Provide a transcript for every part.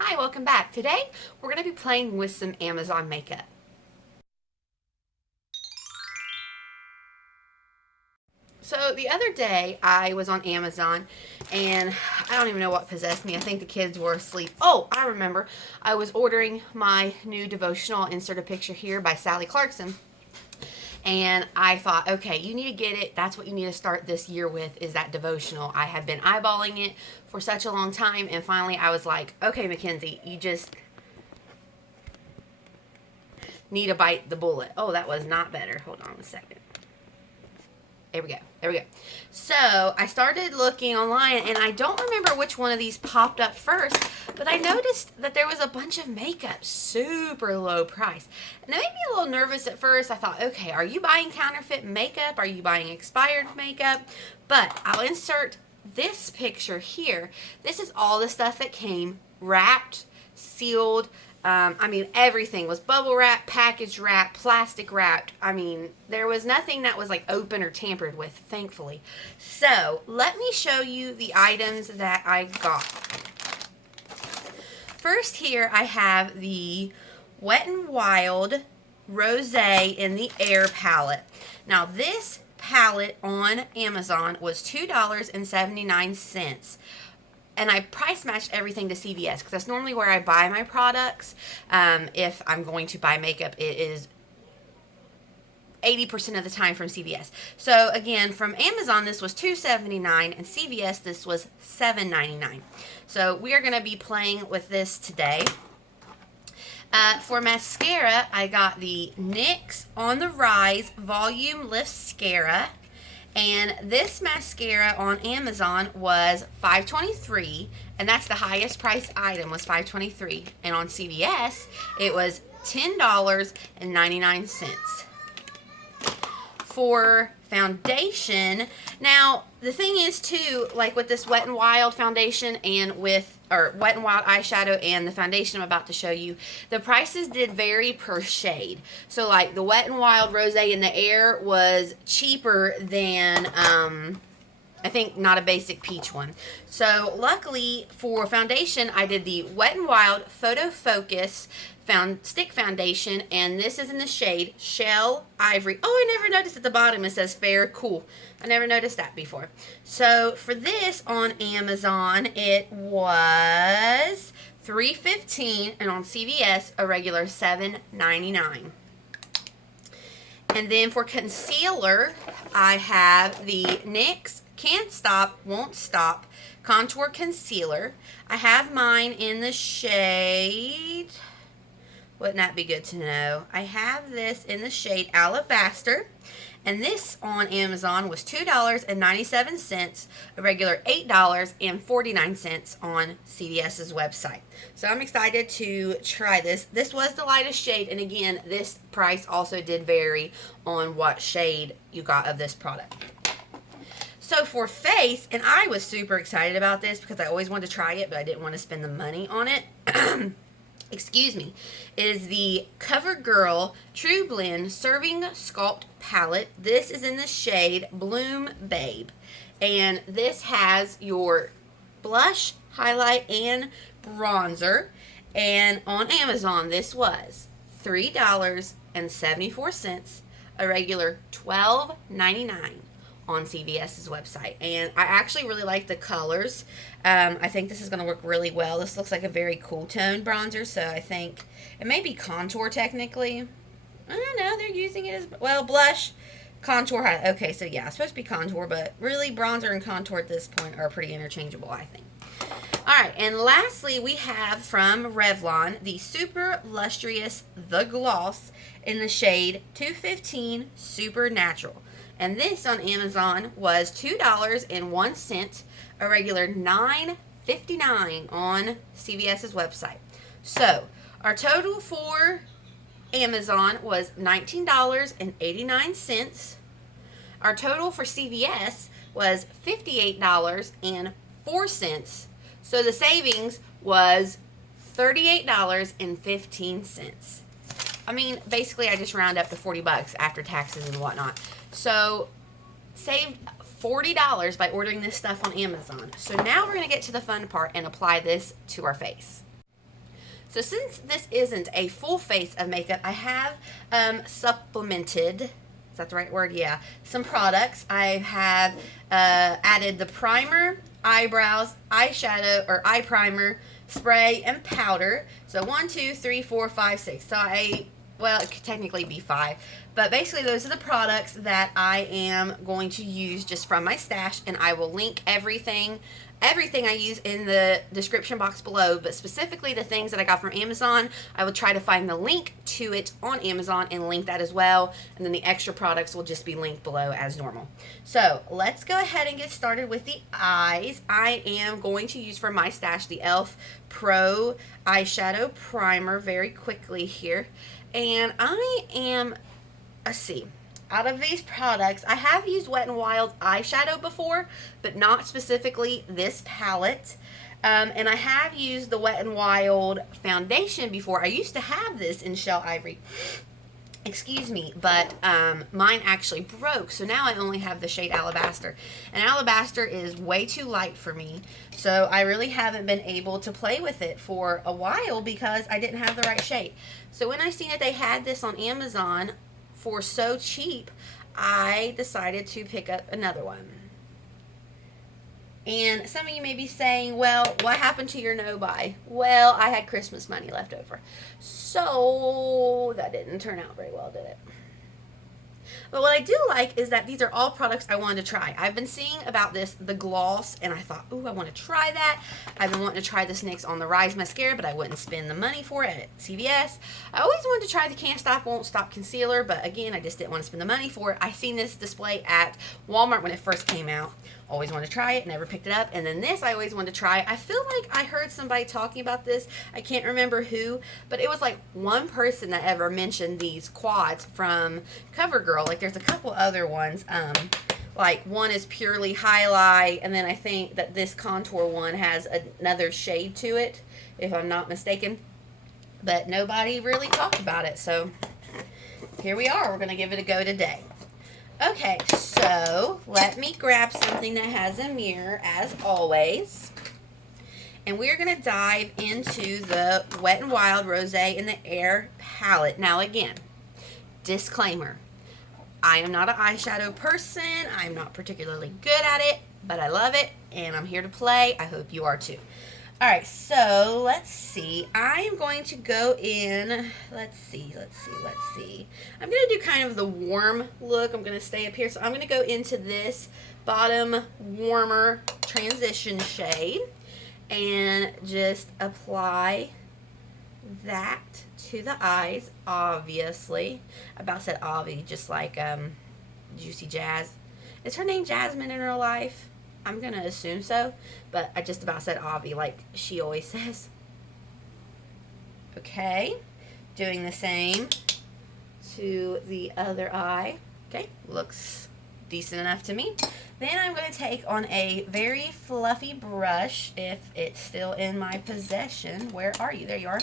Hi, welcome back. Today we're going to be playing with some Amazon makeup. So the other day I was on Amazon and I don't even know what possessed me. I think the kids were asleep. Oh, I remember. I was ordering my new devotional, insert a picture here, by Sally Clarkson. And I thought, okay, you need to get it. That's what you need to start this year with, is that devotional. I have been eyeballing it for such a long time, and finally I was like, okay, Mackenzie, you just need to bite the bullet. Oh, that was not better. Hold on a second. There we go. There we go. So I started looking online, and I don't remember which one of these popped up first, but I noticed that there was a bunch of makeup super low price. And it made me a little nervous at first. I thought, okay, are you buying counterfeit makeup? Are you buying expired makeup? But I'll insert this picture here. This is all the stuff that came wrapped, sealed. I mean, everything was bubble wrap, package wrap, plastic wrapped. I mean, there was nothing that was like open or tampered with, thankfully. So let me show you the items that I got. First here I have the Wet n Wild Rosé in the Air palette. Now this palette on Amazon was $2.79. And I price matched everything to CVS because that's normally where I buy my products. If I'm going to buy makeup, it is 80% of the time from CVS. So again, from Amazon, this was $2.79, and CVS, this was $7.99. So we are going to be playing with this today. For mascara, I got the NYX On the Rise Volume Mascara. And this mascara on Amazon was $5.23, and that's the highest price item, was $5.23. And on CVS, it was $10.99. For foundation, now the thing is too, like with this Wet n Wild foundation and with Wet n Wild eyeshadow and the foundation I'm about to show you, the prices did vary per shade. So like the Wet n Wild Rosé in the Air was cheaper than I think Not a Basic Peach one. So luckily for foundation, I did the Wet n Wild Photo Focus Stick Foundation, and this is in the shade Shell Ivory. Oh, I never noticed at the bottom it says Fair Cool. I never noticed that before. So for this on Amazon, it was $3.15, and on CVS, a regular $7.99. And then for concealer, I have the NYX Can't Stop, Won't Stop Contour Concealer. I have mine in the shade... Wouldn't that be good to know? I have this in the shade Alabaster, and this on Amazon was $2.97, a regular $8.49 on CVS's website. So I'm excited to try this. This was the lightest shade, and again, this price also did vary on what shade you got of this product. So for face, and I was super excited about this because I always wanted to try it, but I didn't want to spend the money on it. Excuse me, is the Covergirl Trublend Serving Sculpt Palette. This is in the shade Bloom Babe. And this has your blush, highlight, and bronzer. And on Amazon, this was $3.74, a regular $12.99 on CVS's website. And I actually really like the colors. I think this is going to work really well. This looks like a very cool tone bronzer, so I think it may be contour technically. I don't know, they're using it as, well, blush, contour, highlight. Okay, so yeah, it's supposed to be contour, but really bronzer and contour at this point are pretty interchangeable, I think. Alright, and lastly, we have from Revlon the Super Lustrous The Gloss in the shade 215 Super Natural. And this on Amazon was $2.01, a regular $9.59 on CVS's website. So, our total for Amazon was $19.89. Our total for CVS was $58.04. So the savings was $38.15. I mean, basically I just round up to $40 after taxes and whatnot. So, saved $40 by ordering this stuff on Amazon. So now we're going to get to the fun part and apply this to our face. So since this isn't a full face of makeup, I have supplemented, is that the right word? Yeah, some products. I have added the primer, eyebrows, eyeshadow, or eye primer, spray, and powder. So 1, 2, 3, 4, 5, 6. So well, it could technically be 5. But basically, those are the products that I am going to use just from my stash. And I will link everything I use in the description box below. But specifically, the things that I got from Amazon, I will try to find the link to it on Amazon and link that as well. And then the extra products will just be linked below as normal. So let's go ahead and get started with the eyes. I am going to use for my stash the e.l.f. Pro Eyeshadow Primer very quickly here. And I am, let's see, out of these products, I have used Wet n Wild eyeshadow before, but not specifically this palette. And I have used the Wet n Wild foundation before. I used to have this in Shell Ivory. Excuse me, but mine actually broke, so now I only have the shade Alabaster. And Alabaster is way too light for me, so I really haven't been able to play with it for a while because I didn't have the right shade. So when I seen that they had this on Amazon for so cheap, I decided to pick up another one. And some of you may be saying, well, what happened to your no-buy? Well, I had Christmas money left over. So that didn't turn out very well, did it? But what I do like is that these are all products I wanted to try. I've been seeing about the gloss, and I thought, ooh, I want to try that. I've been wanting to try this NYX On the Rise mascara, but I wouldn't spend the money for it at CVS. I always wanted to try the Can't Stop, Won't Stop concealer, but again, I just didn't want to spend the money for it. I seen this display at Walmart when it first came out. Always wanted to try it, never picked it up. And then this I always wanted to try. I feel like I heard somebody talking about this. I can't remember who, but it was like one person that ever mentioned these quads from Covergirl. Like there's a couple other ones. Like one is purely highlight, and then I think that this contour one has another shade to it, if I'm not mistaken. But nobody really talked about it, so here we are. We're going to give it a go today. Okay, so let me grab something that has a mirror as always. And we're going to dive into the Wet n Wild Rosé in the Air palette. Now again, disclaimer. I am not an eyeshadow person. I'm not particularly good at it, but I love it and I'm here to play. I hope you are too. Alright, so let's see. I am going to go in, let's see. I'm going to do kind of the warm look. I'm going to stay up here. So I'm going to go into this bottom warmer transition shade and just apply that to the eyes, obviously. I about said Avi, just like Juicy Jazz. Is her name Jasmine in real life? I'm going to assume so, but I just about said Avi like she always says. Okay, doing the same to the other eye. Okay, looks decent enough to me. Then I'm going to take on a very fluffy brush, if it's still in my possession. Where are you? There you are.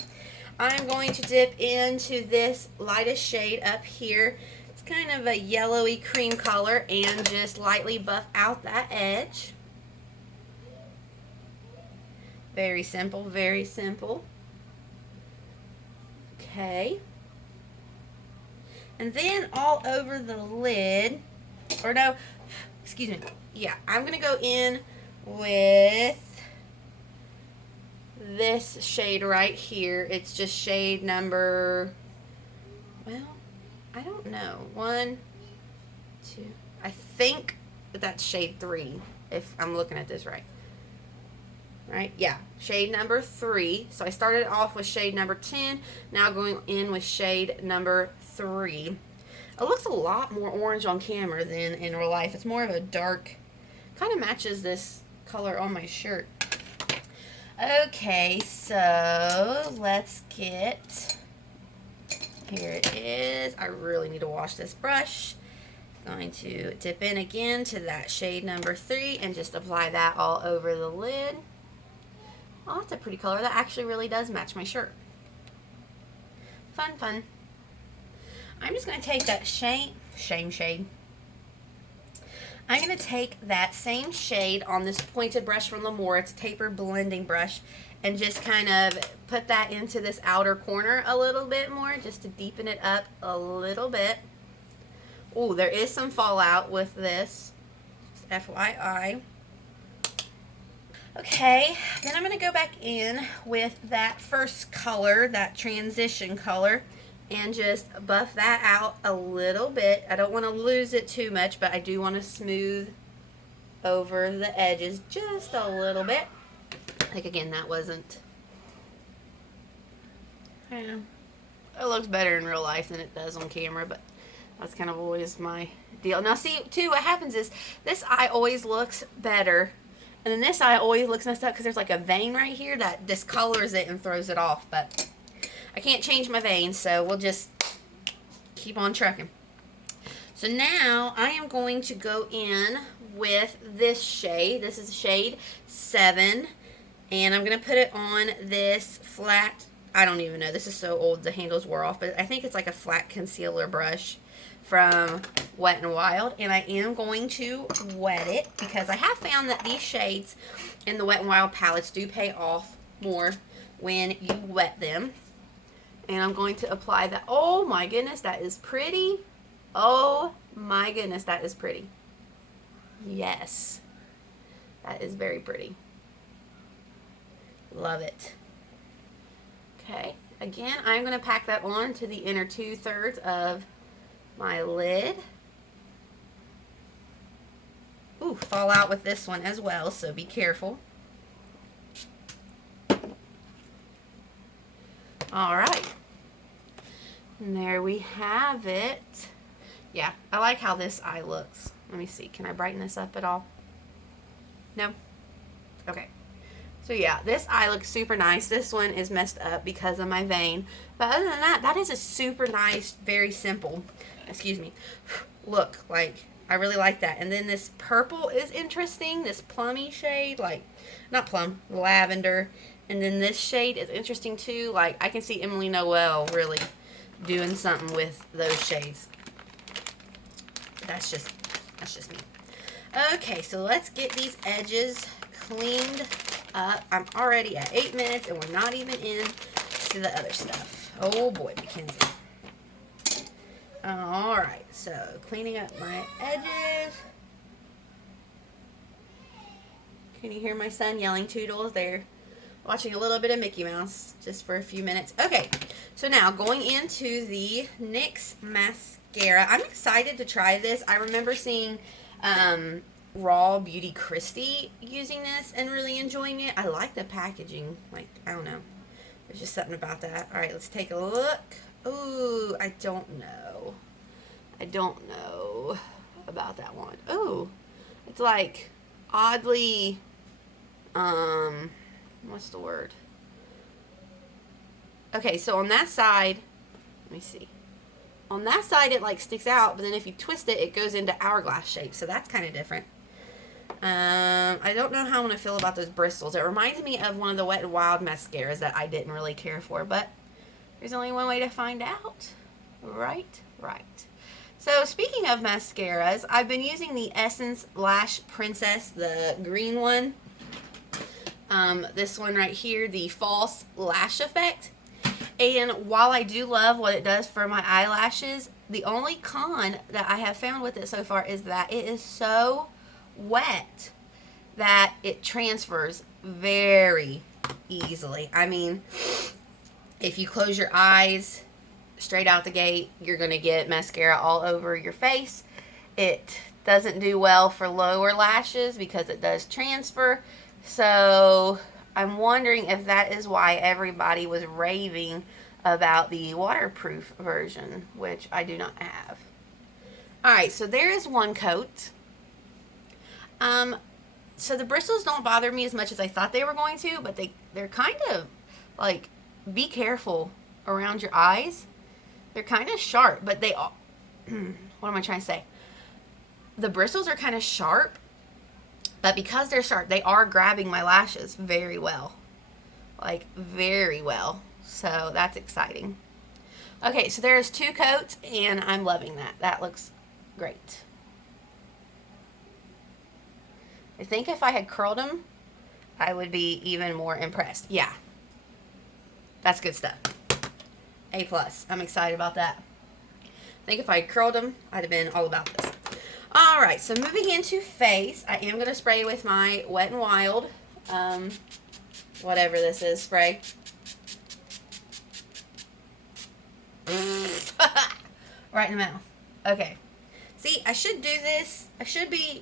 I'm going to dip into this lightest shade up here. It's kind of a yellowy cream color, and just lightly buff out that edge. Very simple, very simple. Okay. And then all over the lid, or no, excuse me. Yeah, I'm going to go in with this shade right here. It's just shade number, well, I don't know. 1, 2, I think that's shade 3, if I'm looking at this right. Right? Yeah, shade number 3. So I started off with shade number 10, now going in with shade number 3. It looks a lot more orange on camera than in real life. It's more of a dark, kind of matches this color on my shirt. Okay, so let's get, here it is. I really need to wash this brush. Going to dip in again to that shade number 3 and just apply that all over the lid. Oh, that's a pretty color. That actually really does match my shirt. Fun, fun. I'm just going to take that shade. I'm going to take that same shade on this pointed brush from L'Amour. It's a tapered blending brush. and just kind of put that into this outer corner a little bit more, just to deepen it up a little bit. Oh, there is some fallout with this, just FYI. Okay, then I'm going to go back in with that first color, that transition color, and just buff that out a little bit. I don't want to lose it too much, but I do want to smooth over the edges just a little bit. Like, again, that wasn't... Yeah, it looks better in real life than it does on camera, but that's kind of always my deal. Now, see, too, what happens is this eye always looks better, and then this eye always looks messed up because there's like a vein right here that discolors it and throws it off, but I can't change my vein, so we'll just keep on trucking. So now I am going to go in with this shade. This is shade 7, and I'm going to put it on this flat, I don't even know, this is so old, the handles wore off, but I think it's like a flat concealer brush from Wet n Wild, and I am going to wet it because I have found that these shades in the Wet n Wild palettes do pay off more when you wet them. And I'm going to apply that. Oh my goodness, that is pretty. Oh my goodness, that is pretty. Yes, that is very pretty. Love it. Okay, again, I'm going to pack that on to the inner 2/3 of my lid. Ooh, fall out with this one as well, so be careful. All right. And there we have it. Yeah, I like how this eye looks. Let me see. Can I brighten this up at all? No? Okay. So yeah, this eye looks super nice. This one is messed up because of my vein. But other than that, that is a super nice, very simple, excuse me, look. Like, I really like that. And then this purple is interesting. This plummy shade, like, not plum, lavender. And then this shade is interesting too. Like, I can see Emily Noel really doing something with those shades. That's just me. Okay, so let's get these edges cleaned up. I'm already at 8 minutes and we're not even in to the other stuff. Oh boy, Mackenzie. Alright, so cleaning up my edges. Can you hear my son yelling Toodles there? Watching a little bit of Mickey Mouse just for a few minutes. Okay, so now going into the NYX mascara. I'm excited to try this. I remember seeing Raw Beauty Christy using this and really enjoying it. I like the packaging. Like, I don't know. There's just something about that. Alright, let's take a look. Ooh, I don't know. I don't know about that one. Ooh, it's like oddly, what's the word? Okay, so on that side, let me see. On that side, it like sticks out, but then if you twist it, it goes into hourglass shape. So that's kind of different. I don't know how I'm going to feel about those bristles. It reminds me of one of the Wet n Wild mascaras that I didn't really care for, but there's only one way to find out. Right. So speaking of mascaras, I've been using the Essence Lash Princess, the green one. This one right here, the False Lash Effect. And while I do love what it does for my eyelashes, the only con that I have found with it so far is that it is so wet that it transfers very easily. I mean, if you close your eyes straight out the gate, you're going to get mascara all over your face. It doesn't do well for lower lashes because it does transfer. So I'm wondering if that is why everybody was raving about the waterproof version, which I do not have. Alright, so there is one coat. So the bristles don't bother me as much as I thought they were going to, but they're kind of like, be careful around your eyes. They're kind of sharp, but they all, what am I trying to say? The bristles are kind of sharp, but because they're sharp, they are grabbing my lashes very well. Like, very well. So that's exciting. Okay, so there's 2 coats, and I'm loving that. That looks great. I think if I had curled them, I would be even more impressed. Yeah. That's good stuff. A+. I'm excited about that. I think if I curled them, I'd have been all about this. Alright, so moving into face, I am going to spray with my Wet n Wild, whatever this is, spray. Right in the mouth. Okay. See, I should do this. I should be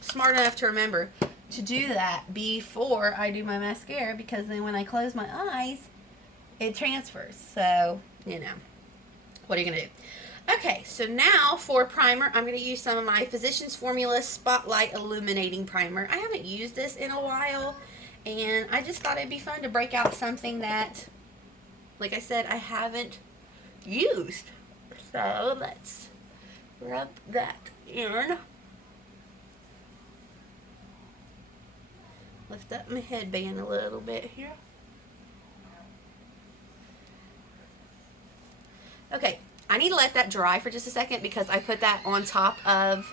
smart enough to remember to do that before I do my mascara, because then when I close my eyes, it transfers. So, you know, what are you going to do? Okay, so now for primer, I'm going to use some of my Physicians Formula Spotlight Illuminating Primer. I haven't used this in a while, and I just thought it'd be fun to break out something that, like I said, I haven't used. So let's rub that in. Lift up my headband a little bit here. Okay, I need to let that dry for just a second because I put that on top of,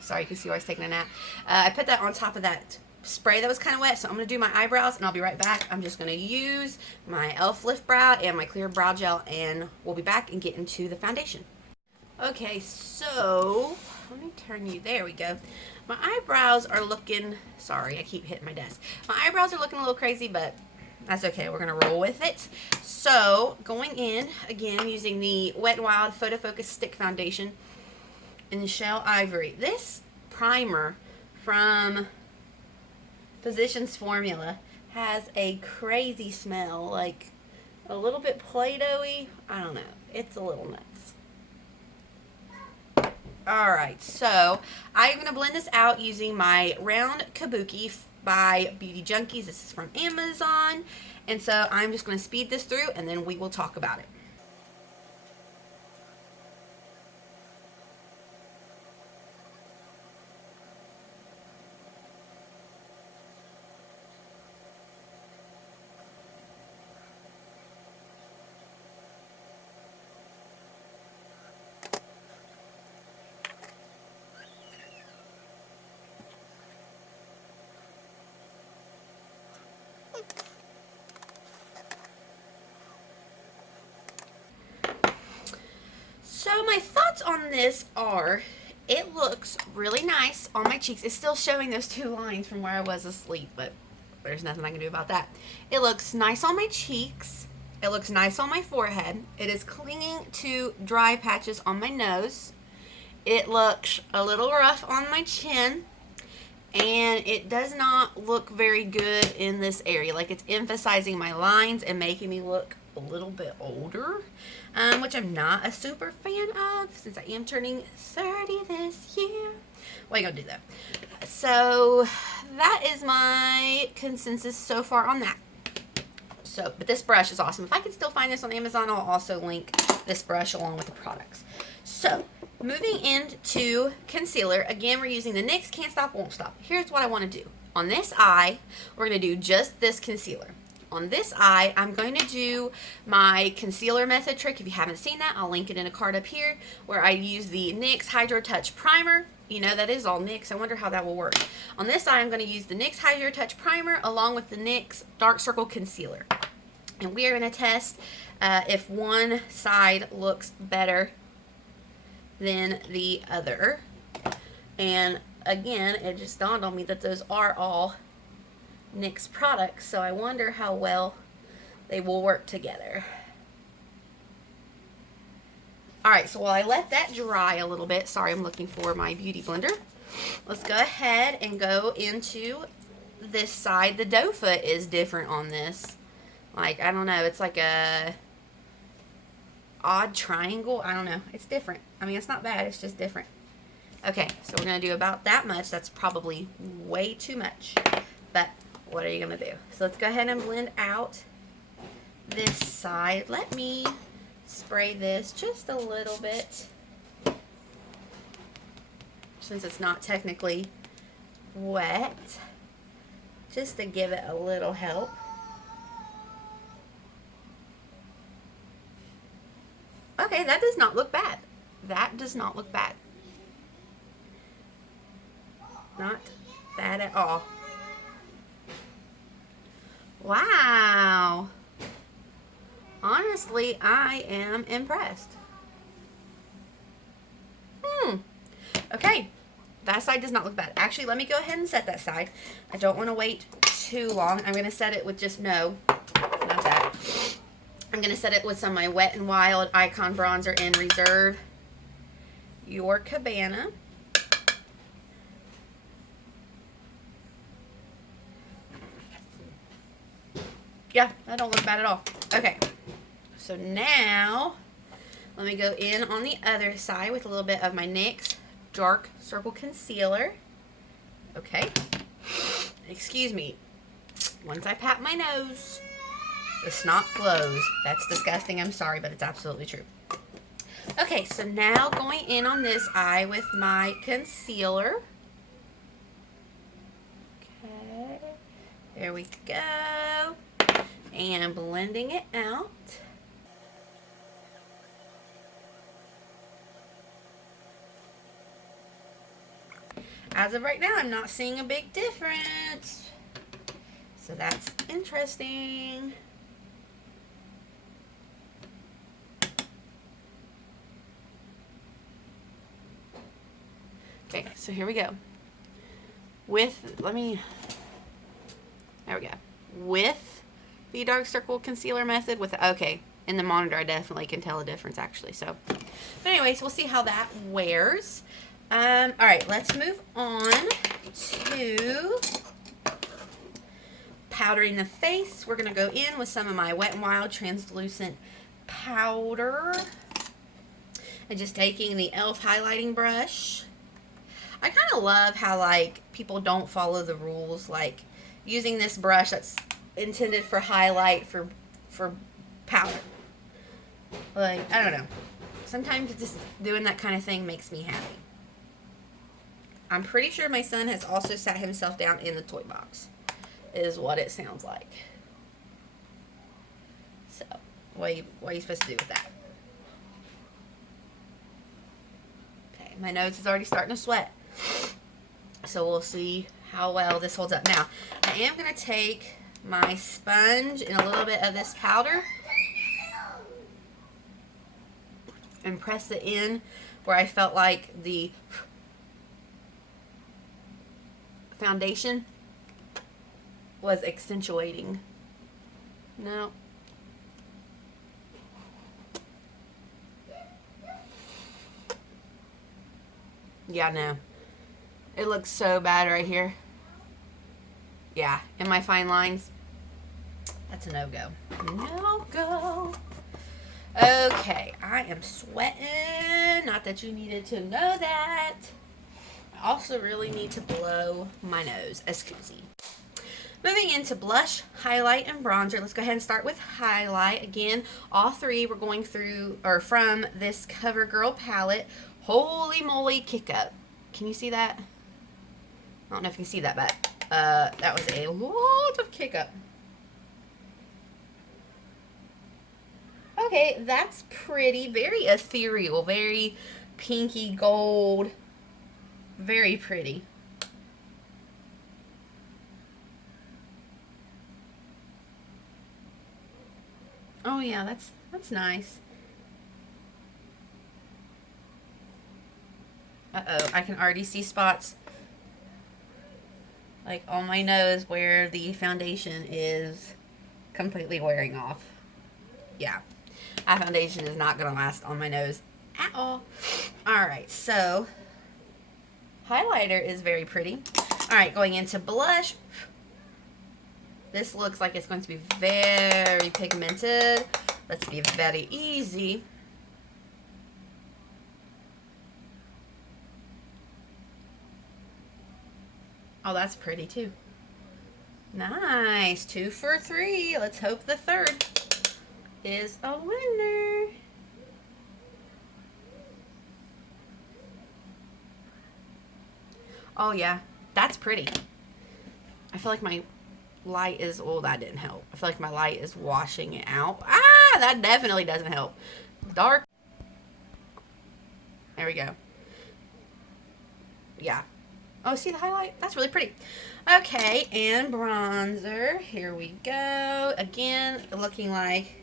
sorry, you can see where I was taking a nap. I put that on top of that spray that was kind of wet, so I'm going to do my eyebrows and I'll be right back. I'm just going to use my e.l.f. Lift Brow and my clear brow gel, and we'll be back and get into the foundation. Okay, so let me turn you, there we go. My eyebrows are looking, sorry, I keep hitting my desk. My eyebrows are looking a little crazy, but that's okay. We're going to roll with it. So, going in, again, using the Wet n Wild Photo Focus Stick Foundation in Shell Ivory. This primer from Physicians Formula has a crazy smell, like a little bit Play-Doh-y. I don't know. It's a little nuts. Alright, so I'm going to blend this out using my Round Kabuki by Beauty Junkies. This is from Amazon. And so I'm just going to speed this through and then we will talk about it. So my thoughts on this are, it looks really nice on my cheeks. It's still showing those two lines from where I was asleep, but there's nothing I can do about that. It looks nice on my cheeks. It looks nice on my forehead. It is clinging to dry patches on my nose. It looks a little rough on my chin. And it does not look very good in this area. Like, it's emphasizing my lines and making me look a little bit older, which I'm not a super fan of since I am turning 30 this year. What are you gonna do though? So that is my consensus so far on that. So, but this brush is awesome. If I can still find this on Amazon, I'll also link this brush along with the products. So, moving into concealer, again, we're using the NYX Can't Stop, Won't Stop. Here's what I want to do. On this eye, we're going to do just this concealer. On this eye, I'm going to do my concealer method trick. If you haven't seen that, I'll link it in a card up here, where I use the NYX Hydratouch Primer. You know, that is all NYX. I wonder how that will work. On this eye, I'm going to use the NYX Hydratouch Primer along with the NYX Dark Circle Concealer. And we are going to test if one side looks better than the other. And again, it just dawned on me that those are all NYX products, so I wonder how well they will work together. Alright, so while I let that dry a little bit, sorry, I'm looking for my beauty blender. Let's go ahead and go into this side. The doe foot is different on this. Like, I don't know, it's like a odd triangle. I don't know. It's different. I mean, it's not bad. It's just different. Okay, so we're going to do about that much. That's probably way too much. But what are you going to do? So let's go ahead and blend out this side. Let me spray this just a little bit, since it's not technically wet, just to give it a little help. Okay, that does not look bad. That does not look bad. Not bad at all. Wow. Honestly, I am impressed. Okay. That side does not look bad. Actually, let me go ahead and set that side. I don't want to wait too long. I'm going to set it with just not that. I'm going to set it with some of my Wet n Wild Icon Bronzer in Reserve Your Cabana. Yeah, that don't look bad at all. Okay, so now let me go in on the other side with a little bit of my NYX Dark Circle Concealer. Okay, excuse me. Once I pat my nose, the snot flows. That's disgusting. I'm sorry, but it's absolutely true. Okay, so now going in on this eye with my concealer. Okay, there we go. And blending it out. As of right now, I'm not seeing a big difference. So that's interesting. Okay, so here we go. There we go. With the dark circle concealer method okay, in the monitor I definitely can tell a difference actually. So, but anyways, we'll see how that wears. All right, let's move on to powdering the face. We're gonna go in with some of my Wet n Wild translucent powder and just taking the e.l.f. highlighting brush. I kind of love how like people don't follow the rules, like using this brush that's intended for highlight for powder. Like, I don't know. Sometimes just doing that kind of thing makes me happy. I'm pretty sure my son has also sat himself down in the toy box, is what it sounds like. So, what are you supposed to do with that? Okay, my nose is already starting to sweat. So we'll see how well this holds up. Now, I am going to take my sponge and a little bit of this powder and press it in where I felt like the foundation was accentuating. No. Yeah, no. It looks so bad right here. Yeah, in my fine lines, that's a no-go. No-go. Okay, I am sweating. Not that you needed to know that. I also really need to blow my nose. Excuse me. Moving into blush, highlight, and bronzer. Let's go ahead and start with highlight. Again, all three we're going through, or from this Covergirl palette. Holy moly, kick up. Can you see that? I don't know if you can see that, but that was a lot of kick up. Okay, that's pretty. Very ethereal, very pinky gold. Very pretty. Oh yeah, that's nice. Uh-oh, I can already see spots like on my nose where the foundation is completely wearing off. Yeah, that foundation is not gonna last on my nose at all. Alright, so highlighter is very pretty. Alright, going into blush. This looks like it's going to be very pigmented. Let's be very easy. Oh, that's pretty too. Nice. 2 for 3. Let's hope the third is a winner. Oh yeah, that's pretty. I feel like my light is, oh, that didn't help. I feel like my light is washing it out. Ah, that definitely doesn't help. Dark. There we go. Yeah. Oh, see the highlight? That's really pretty. Okay, and bronzer. Here we go. Again, looking like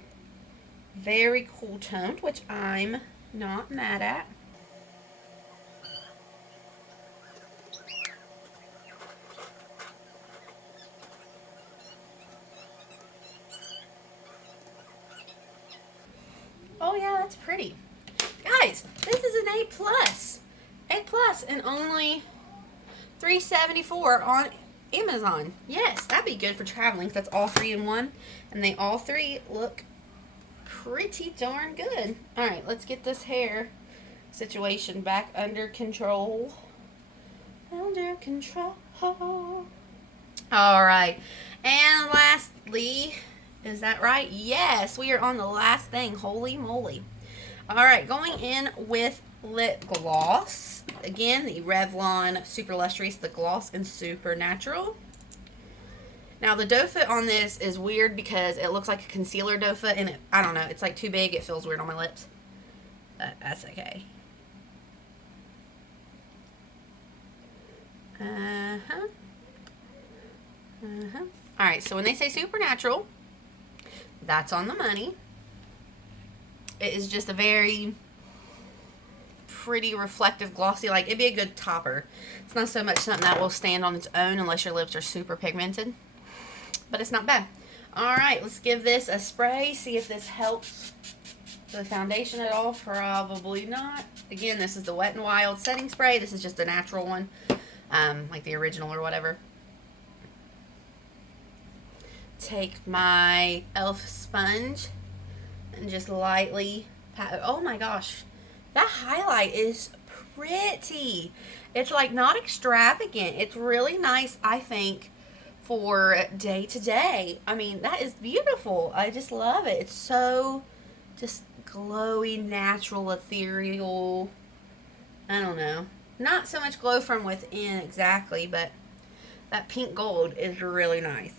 very cool toned, which I'm not mad at. Oh yeah, that's pretty. Guys, this is an A+. A+ and only $3.74 on Amazon. Yes, that'd be good for traveling. That's all 3 in one. And they all 3 look pretty darn good. Alright, let's get this hair situation back under control. Under control. Alright. And lastly, is that right? Yes, we are on the last thing. Holy moly. Alright, going in with lip gloss. Again, the Revlon Super Lustrous, the gloss and super natural. Now the doe foot on this is weird because it looks like a concealer doe foot, and I don't know, it's like too big. It feels weird on my lips, but that's okay. Alright, so when they say supernatural, that's on the money. It is just a very pretty, reflective, glossy, like it'd be a good topper. It's not so much something that will stand on its own unless your lips are super pigmented, but it's not bad. Alright, let's give this a spray, see if this helps the foundation at all. Probably not. Again, this is the Wet n Wild setting spray. This is just a natural one, like the original or whatever. Take my e.l.f. sponge and just lightly pat. Oh my gosh, that highlight is pretty. It's like not extravagant. It's really nice, I think, for day to day. I mean, that is beautiful. I just love it. It's so just glowy, natural, ethereal. I don't know. Not so much glow from within exactly, but that pink gold is really nice.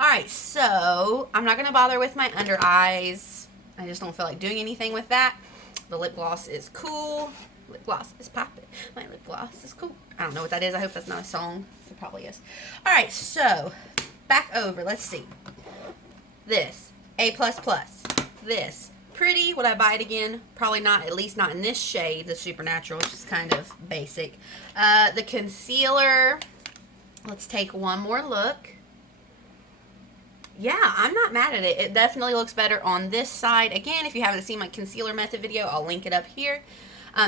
Alright, so I'm not going to bother with my under eyes. I just don't feel like doing anything with that. The lip gloss is cool. Lip gloss is popping. My lip gloss is cool. I don't know what that is. I hope that's not a song. It probably is. Alright, so back over. Let's see. This, A++. This, pretty. Would I buy it again? Probably not. At least not in this shade, the Supernatural. It's just kind of basic. The concealer. Let's take one more look. Yeah, I'm not mad at it. It definitely looks better on this side. Again, if you haven't seen my concealer method video, I'll link it up here.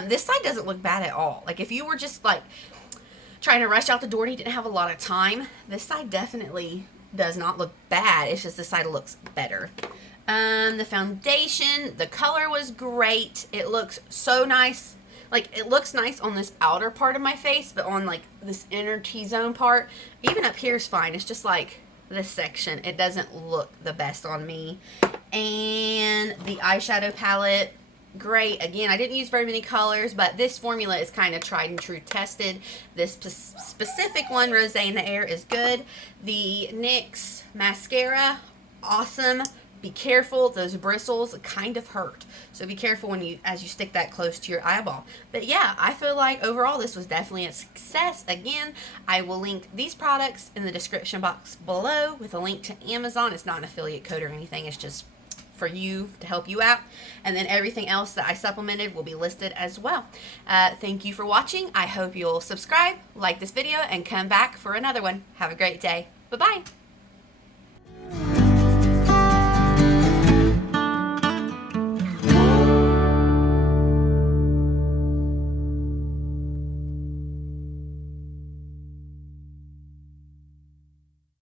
This side doesn't look bad at all. Like, if you were just, like, trying to rush out the door and you didn't have a lot of time, this side definitely does not look bad. It's just this side looks better. The foundation, the color was great. It looks so nice. Like, it looks nice on this outer part of my face, but on, like, this inner T-zone part, even up here is fine. It's just, like, this section, it doesn't look the best on me. And the eyeshadow palette, great. Again, I didn't use very many colors, but this formula is kind of tried and true tested. This specific one, Rosé in the Air, is good. The NYX mascara, awesome. Be careful, those bristles kind of hurt, so be careful when as you stick that close to your eyeball. But yeah, I feel like overall this was definitely a success. Again, I will link these products in the description box below with a link to Amazon. It's not an affiliate code or anything, it's just for you, to help you out. And then everything else that I supplemented will be listed as well. Thank you for watching. I hope you'll subscribe, like this video, and come back for another one. Have a great day. Bye-bye.